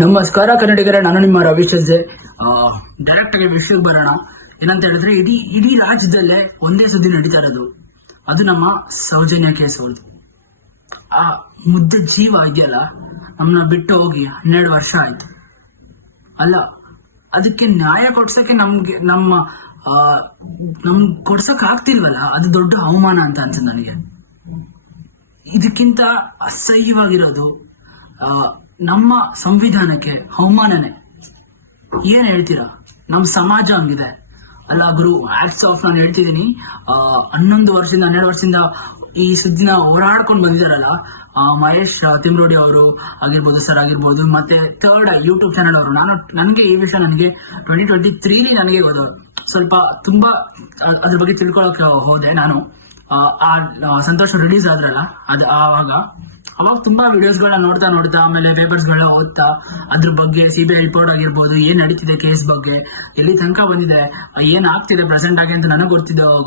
ನಮಸ್ಕಾರ ಕನ್ನಡಿಗರ, ನಾನು ನಿಮ್ಮ ರವೀಶ್ ಹೆಜ್ಜೆ. ಡೈರೆಕ್ಟ್ ಆಗಿ ವಿಷಯಕ್ಕೆ ಬರೋಣ. ಏನಂತ ಹೇಳಿದ್ರೆ, ಇಡೀ ರಾಜ್ಯದಲ್ಲೇ ಒಂದೇ ಸುದ್ದಿ ನಡೀತಾ ಇರೋದು, ಅದು ನಮ್ಮ ಸೌಜನ್ಯ ಕೇಸ್ ಅವ್ರದ್ದು. ಆ ಮುದ್ದೆ ಜೀವ ಇದೆಯಲ್ಲ, ನಮ್ಮನ್ನ ಬಿಟ್ಟು ಹೋಗಿ 12 ವರ್ಷ ಆಯ್ತು ಅಲ್ಲ. ಅದಕ್ಕೆ ನ್ಯಾಯ ಕೊಡ್ಸಕ್ಕೆ ನಮ್ಗೆ ಕೊಡ್ಸಕ್ ಆಗ್ತಿಲ್ವಲ್ಲ, ಅದು ದೊಡ್ಡ ಅವಮಾನ ಅಂತ ಅನ್ಸುತ್ತೆ ನನಗೆ. ಇದಕ್ಕಿಂತ ಅಸಹ್ಯವಾಗಿರೋದು ನಮ್ಮ ಸಂವಿಧಾನಕ್ಕೆ ಅವಮಾನನೆ. ಏನ್ ಹೇಳ್ತೀರಾ? ನಮ್ಮ ಸಮಾಜ ಹಂಗಿದೆ ಅಲ್ಲ ಗುರು. ಆಕ್ಟ್ಸ್ ಆಫ್ ನಾನು ಹೇಳ್ತಿದ್ದೀನಿ, 11 ವರ್ಷದಿಂದ 12 ವರ್ಷದಿಂದ ಈ ಸುದ್ದಿನ ಹೋರಾಡ್ಕೊಂಡು ಬಂದಿದಾರಲ್ಲ, ಮಹೇಶ್ ತಿಮ್ರೋಡಿ ಅವರು ಆಗಿರ್ಬೋದು, ಸರ್ ಆಗಿರ್ಬೋದು, ಮತ್ತೆ ಥರ್ಡ್ ಯೂಟ್ಯೂಬ್ ಚಾನಲ್ ಅವರು. ನನಗೆ ಈ ವಿಷಯ 2023 ನನಗೆ ಗೊತ್ತವ್ರು. ಸ್ವಲ್ಪ ತುಂಬಾ ಅದ್ರ ಬಗ್ಗೆ ತಿಳ್ಕೊಳಕ್ ಹೋದೆ ನಾನು. ಸಂತೋಷ್ ರಿಲೀಸ್ ಆದ್ರಲ್ಲ, ಅವಾಗ ತುಂಬಾ ವಿಡಿಯೋಸ್ಗಳನ್ನ ನೋಡ್ತಾ ಆಮೇಲೆ ಪೇಪರ್ಸ್ ಗಳನ್ನ ಓದ್ತಾ, ಅದ್ರ ಬಗ್ಗೆ CBI ರಿಪೋರ್ಟ್ ಆಗಿರ್ಬೋದು, ಏನ್ ನಡೀತಿದೆ ಕೇಸ್ ಬಗ್ಗೆ, ಎಲ್ಲಿ ತನಕ ಬಂದಿದೆ, ಏನ್ ಆಗ್ತಿದೆ ಪ್ರೆಸೆಂಟ್ ಆಗಿ ಅಂತ ನನಗೆ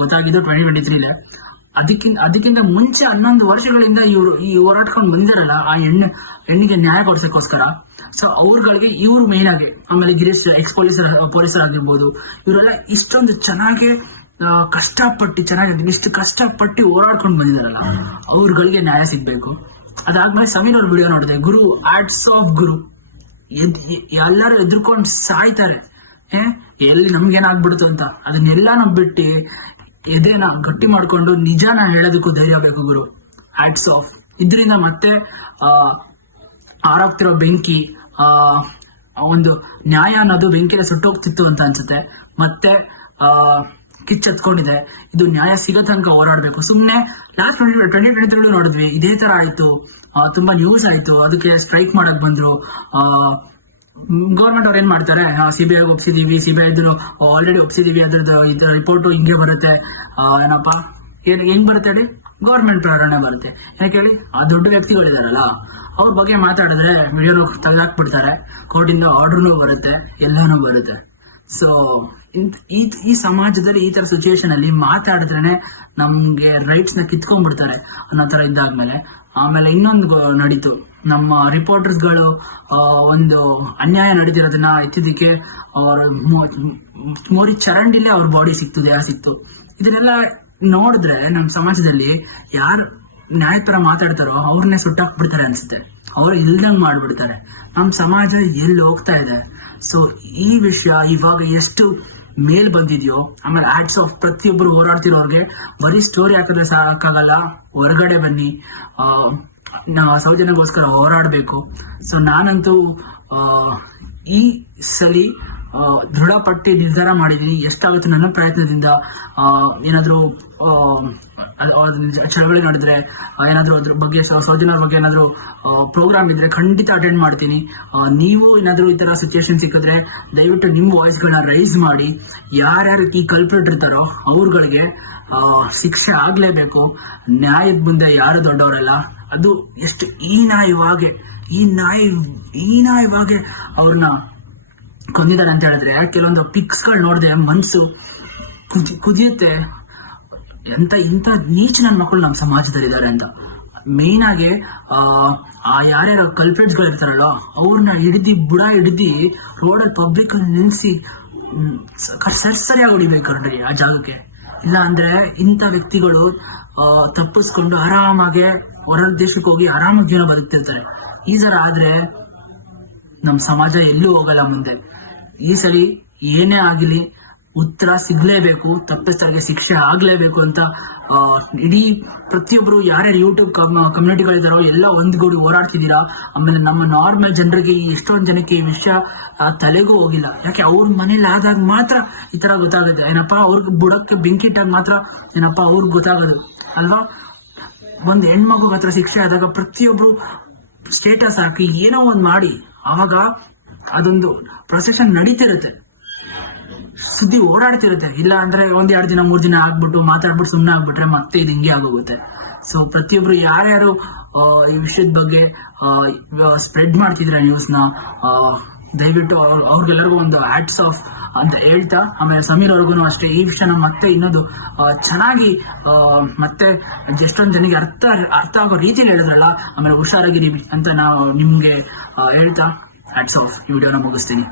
ಗೊತ್ತಾಗಿದ್ದು 2023. ಅದಕ್ಕಿಂತ ಮುಂಚೆ 11 ವರ್ಷಗಳಿಂದ ಇವರು ಈ ಹೋರಾಡ್ಕೊಂಡು ಬಂದಿರಲ್ಲ, ಆ ಹೆಣ್ಣಿಗೆ ನ್ಯಾಯ ಕೊಡ್ಸಕ್ಕೋಸ್ಕರ. ಸೊ ಅವ್ರಗಳಿಗೆ ಇವ್ರು ಮೇನ್ ಆಗಿ, ಆಮೇಲೆ ಗಿರೀಶ್ ಎಕ್ಸ್ ಪೊಲೀಸರ್ ಆಗಿರ್ಬೋದು, ಇವರೆಲ್ಲ ಇಷ್ಟೊಂದು ಚೆನ್ನಾಗಿ ಇಷ್ಟು ಕಷ್ಟಪಟ್ಟು ಹೋರಾಡ್ಕೊಂಡು ಬಂದಿದಾರಲ್ಲ, ಅವ್ರಗಳಿಗೆ ನ್ಯಾಯ ಸಿಗ್ಬೇಕು. ಅದಾದ್ಮೇಲೆ ಸಮೀರ್ ಅವ್ರ ವಿಡಿಯೋ ನೋಡಿದೆ, ಗುರು ಆಟ್ಸ್ ಆಫ್ ಗುರು. ಎಲ್ಲರೂ ಎದ್ರುಕೊಂಡು ಸಾಯ್ತಾರೆ, ಎಲ್ಲಿ ನಮ್ಗೇನಾಗ್ಬಿಡ್ತು ಅಂತ. ಅದನ್ನೆಲ್ಲ ನಾವು ಬಿಟ್ಟು ಎದೆನ ಗಟ್ಟಿ ಮಾಡ್ಕೊಂಡು ನಿಜಾನ ಹೇಳೋದಕ್ಕೂ ಧೈರ್ಯ ಬೇಕು ಗುರು. Hats off. ಇದರಿಂದ ಮತ್ತೆ ಆರಾಗ್ತಿರೋ ಬೆಂಕಿ, ಒಂದು ನ್ಯಾಯ ಅನ್ನೋದು ಬೆಂಕಿನ ಸುಟ್ಟೋಗ್ತಿತ್ತು ಅಂತ ಅನ್ಸುತ್ತೆ. ಮತ್ತೆ ಕಿಚ್ಚೆತ್ಕೊಂಡಿದೆ. ಇದು ನ್ಯಾಯ ಸಿಗೋ ತನಕ ಹೋರಾಡ್ಬೇಕು. ಸುಮ್ನೆ ಲಾಸ್ಟ್ 2023 ನೋಡಿದ್ವಿ, ಇದೇ ತರ ಆಯ್ತು. ತುಂಬಾ ನ್ಯೂಸ್ ಆಯ್ತು, ಅದಕ್ಕೆ ಸ್ಟ್ರೈಕ್ ಮಾಡಕ್ ಬಂದ್ರು. ಗೌರ್ಮೆಂಟ್ ಅವ್ರು ಏನ್ ಮಾಡ್ತಾರೆ, CBI ಒಪ್ಸಿದೀವಿ, CBI ಆಲ್ರೆಡಿ ಒಪ್ಸಿದೀವಿ, ಅದ್ರದ್ದು ರಿಪೋರ್ಟ್ ಹಿಂಗೆ ಬರುತ್ತೆ. ಏನಪ್ಪಾ ಹೆಂಗ್ ಬರುತ್ತೆ ಹೇಳಿ? ಗೌರ್ಮೆಂಟ್ ಪ್ರೇರಣೆ ಬರುತ್ತೆ. ಯಾಕೆ ಹೇಳಿ? ಆ ದೊಡ್ಡ ವ್ಯಕ್ತಿಗಳಿದಾರಲ್ಲ, ಅವ್ರ ಬಗ್ಗೆ ಮಾತಾಡಿದ್ರೆ ವಿಡಿಯೋನು ತೆಗೆದಾಕ್ಬಿಡ್ತಾರೆ, ಕೋರ್ಟಿಂದ ಆರ್ಡರ್ನು ಬರುತ್ತೆ, ಎಲ್ಲಾನು ಬರುತ್ತೆ. ಸೊ ಈ ಸಮಾಜದಲ್ಲಿ ಈ ತರ ಸಿಚುಯೇಷನ್ ಅಲ್ಲಿ ಮಾತಾಡಿದ್ರೇನೆ ನಮ್ಗೆ ರೈಟ್ಸ್ ನ ಕಿತ್ಕೊಂಡ್ಬಿಡ್ತಾರೆ ಅನ್ನೋ ತರ ಇದ್ದಾದ್ಮೇಲೆ, ಆಮೇಲೆ ಇನ್ನೊಂದು ನಡೀತು. ನಮ್ಮ ರಿಪೋರ್ಟರ್ಸ್ ಗಳು ಒಂದು ಅನ್ಯಾಯ ನಡೀತಿರೋದನ್ನ ಎತ್ತಿದ್ದಕ್ಕೆ ಮೋರಿ ಚರಂಡಿಲೇ ಅವ್ರ ಬಾಡಿ ಸಿಕ್ತು, ದೇಹ ಸಿಕ್ತು. ಇದನ್ನೆಲ್ಲ ನೋಡಿದ್ರೆ ನಮ್ಮ ಸಮಾಜದಲ್ಲಿ ಯಾರು ನ್ಯಾಯ ಪರ ಮಾತಾಡ್ತಾರೋ ಅವ್ರನ್ನೇ ಸುಟ್ಟಾಕ್ಬಿಡ್ತಾರೆ ಅನ್ಸುತ್ತೆ, ಅವ್ರ ಇಲ್ದಂಗ್ ಮಾಡ್ಬಿಡ್ತಾರೆ. ನಮ್ಮ ಸಮಾಜ ಎಲ್ಲಿ ಹೋಗ್ತಾ ಇದೆ. ಸೊ ಈ ವಿಷಯ ಇವಾಗ ಎಷ್ಟು ಮೇಲ್ ಬಂದಿದ್ಯೋ, ಆಮೇಲೆ ಆಟ್ಸ್ ಆಫ್ ಪ್ರತಿಯೊಬ್ಬರು ಹೋರಾಡ್ತಿರೋರ್ಗೆ ಬರೀ ಸ್ಟೋರಿ ಹಾಕಿದ್ರೆ ಸಾಕಾಗಲ್ಲ, ಹೊರಗಡೆ ಬನ್ನಿ, ಸೌಜನ್ಯಗೋಸ್ಕರ ಹೋರಾಡ್ಬೇಕು. ಸೊ ನಾನಂತೂ ಈ ಸಲಿ ದೃಢಪಟ್ಟು ನಿರ್ಧಾರ ಮಾಡಿದೀನಿ, ಎಷ್ಟಾಗುತ್ತೆ ನನ್ನ ಪ್ರಯತ್ನದಿಂದ. ಏನಾದ್ರು ಚಳವಳಿ ನಡೆದ್ರೆ, ಏನಾದ್ರು ಅದ್ರ ಬಗ್ಗೆ ಸೌಜನ್ಯ ಬಗ್ಗೆ ಏನಾದ್ರು ಪ್ರೋಗ್ರಾಮ್ ಇದ್ರೆ ಖಂಡಿತ ಅಟೆಂಡ್ ಮಾಡ್ತೀನಿ. ನೀವು ಏನಾದ್ರು ಈ ತರ ಸಿಚುಯೇಷನ್ ಸಿಕ್ಕಿದ್ರೆ ದಯವಿಟ್ಟು ನಿಮ್ಮ ವಾಯ್ಸ್ ಗಳನ್ನ ರೈಸ್ ಮಾಡಿ. ಯಾರ್ಯಾರು ಈ ಕಲ್ಪ್ರಿಟ್ ಇರ್ತಾರೋ ಅವ್ರಗಳಿಗೆ ಶಿಕ್ಷೆ ಆಗ್ಲೇಬೇಕು. ನ್ಯಾಯದ ಮುಂದೆ ಯಾರು ದೊಡ್ಡವರಲ್ಲ. ಅದು ಎಷ್ಟು ಹೀನಾಯವಾಗಿ ಅವ್ರನ್ನ ಕೊಂದಿದ್ದಾರೆ ಅಂತ ಹೇಳಿದ್ರೆ, ಕೆಲವೊಂದು ಪಿಕ್ಸ್ ಗಳು ನೋಡಿದ್ರೆ ಮನ್ಸು ಕುದಿಯುತ್ತೆ. ಇಂಥ ನೀಚ ನನ್ನ ಮಕ್ಕಳು ನಮ್ಮ ಸಮಾಜದಲ್ಲಿ ಇದ್ದಾರೆ ಅಂತ. ಮೇನ್ ಆಗಿ ಯಾರ್ಯಾರ ಕಲ್ಪ್ರಿಟ್ಸ್ ಗಳು ಇರ್ತಾರಲ್ಲ, ಅವ್ರನ್ನ ಬುಡ ಹಿಡಿದು ರೋಡಲ್ಲಿ ಪಬ್ಲಿಕ್ ನಿಲ್ಸಿ ಸರಿಯಾಗಿ ಹೊಡಿಬೇಕ್ರಿ ಆ ಜಾಗಕ್ಕೆ. ಇಲ್ಲ ಅಂದ್ರೆ ಇಂಥ ವ್ಯಕ್ತಿಗಳು ತಪ್ಪಿಸ್ಕೊಂಡು ಆರಾಮಾಗೆ ಹೊರ ದೇಶಕ್ಕೆ ಹೋಗಿ ಆರಾಮಾಗಿ ಜೀವನ ಬದುಕ್ತಿರ್ತಾರೆ. ಈ ತರ ಆದ್ರೆ ನಮ್ ಸಮಾಜ ಎಲ್ಲೂ ಹೋಗಲ್ಲ ಮುಂದೆ. ಈ ಸರಿ ಏನೇ ಆಗಲಿ ಉತ್ತರ ಸಿಗ್ಲೇಬೇಕು, ತಪ್ಪಿಸ್ತಾಗೆ ಶಿಕ್ಷೆ ಆಗ್ಲೇಬೇಕು ಅಂತ ಇಡೀ ಪ್ರತಿಯೊಬ್ರು ಯಾರ್ಯಾರು ಯೂಟ್ಯೂಬ್ ಕಮ್ಯುನಿಟಿಗಳಿದಾರೋ ಎಲ್ಲ ಒಂದ್ಗೂಡಿ ಹೋರಾಡ್ತಿದ್ದೀರಾ. ಆಮೇಲೆ ನಮ್ಮ ನಾರ್ಮಲ್ ಜನರಿಗೆ, ಎಷ್ಟೊಂದು ಜನಕ್ಕೆ ಈ ವಿಷಯ ತಲೆಗೂ ಹೋಗಿಲ್ಲ. ಯಾಕೆ ಅವ್ರ ಮನೇಲಿ ಆದಾಗ ಮಾತ್ರ ಈ ತರ ಗೊತ್ತಾಗುತ್ತೆ. ಏನಪ್ಪಾ ಅವ್ರಿಗೆ ಬುಡಕ್ಕೆ ಬೆಂಕಿ ಇಟ್ಟಾಗ ಮಾತ್ರ ಏನಪ್ಪಾ ಅವ್ರಿಗೆ ಗೊತ್ತಾಗೋದು ಅಲ್ವಾ. ಒಂದ್ ಹೆಣ್ಮಗು ಹತ್ರ ಶಿಕ್ಷೆ ಆದಾಗ ಪ್ರತಿಯೊಬ್ರು ಸ್ಟೇಟಸ್ ಹಾಕಿ ಏನೋ ಒಂದ್ ಮಾಡಿ, ಆವಾಗ ಅದೊಂದು ಪ್ರೊಸೆಷನ್ ನಡೀತಿರುತ್ತೆ, ಸುದ್ದಿ ಓಡಾಡ್ತಿರುತ್ತೆ. ಇಲ್ಲ ಅಂದ್ರೆ 1-2 ದಿನ 3 ದಿನ ಆಗ್ಬಿಟ್ಟು ಮಾತಾಡ್ಬಿಟ್ಟು ಸುಮ್ಮನೆ ಆಗ್ಬಿಟ್ರೆ ಮತ್ತೆ ಇದು ಹಿಂಗೆ ಆಗೋಗುತ್ತೆ. ಸೊ ಪ್ರತಿಯೊಬ್ರು ಯಾರ್ಯಾರು ಈ ವಿಷಯದ ಬಗ್ಗೆ ಸ್ಪ್ರೆಡ್ ಮಾಡ್ತಿದ್ರೆ ನ್ಯೂಸ್ನ, ದಯವಿಟ್ಟು ಅವ್ರಿಗೆಲ್ಲರಿಗೂ ಒಂದು ಆಟ್ಸ್ ಆಫ್ ಅಂತ ಹೇಳ್ತಾ, ಆಮೇಲೆ ಸಮೀರ್ ಅವ್ರಿಗೂ ಅಷ್ಟೇ ಈ ವಿಷಯನ ಮತ್ತೆ ಇನ್ನೊಂದು ಚೆನ್ನಾಗಿ ಮತ್ತೆ ಎಷ್ಟೊಂದು ಜನಕ್ಕೆ ಅರ್ಥ ಆಗೋ ರೀತಿಯಲ್ಲಿ ಹೇಳಿದ್ರಲ್ಲ, ಆಮೇಲೆ ಹುಷಾರಾಗಿರಿ ಅಂತ ನಾವು ನಿಮ್ಗೆ ಹೇಳ್ತಾ ಹ್ಯಾಟ್ಸ್ ಆಫ್. ಈ ವಿಡಿಯೋನ ಮುಗಿಸ್ತೀನಿ.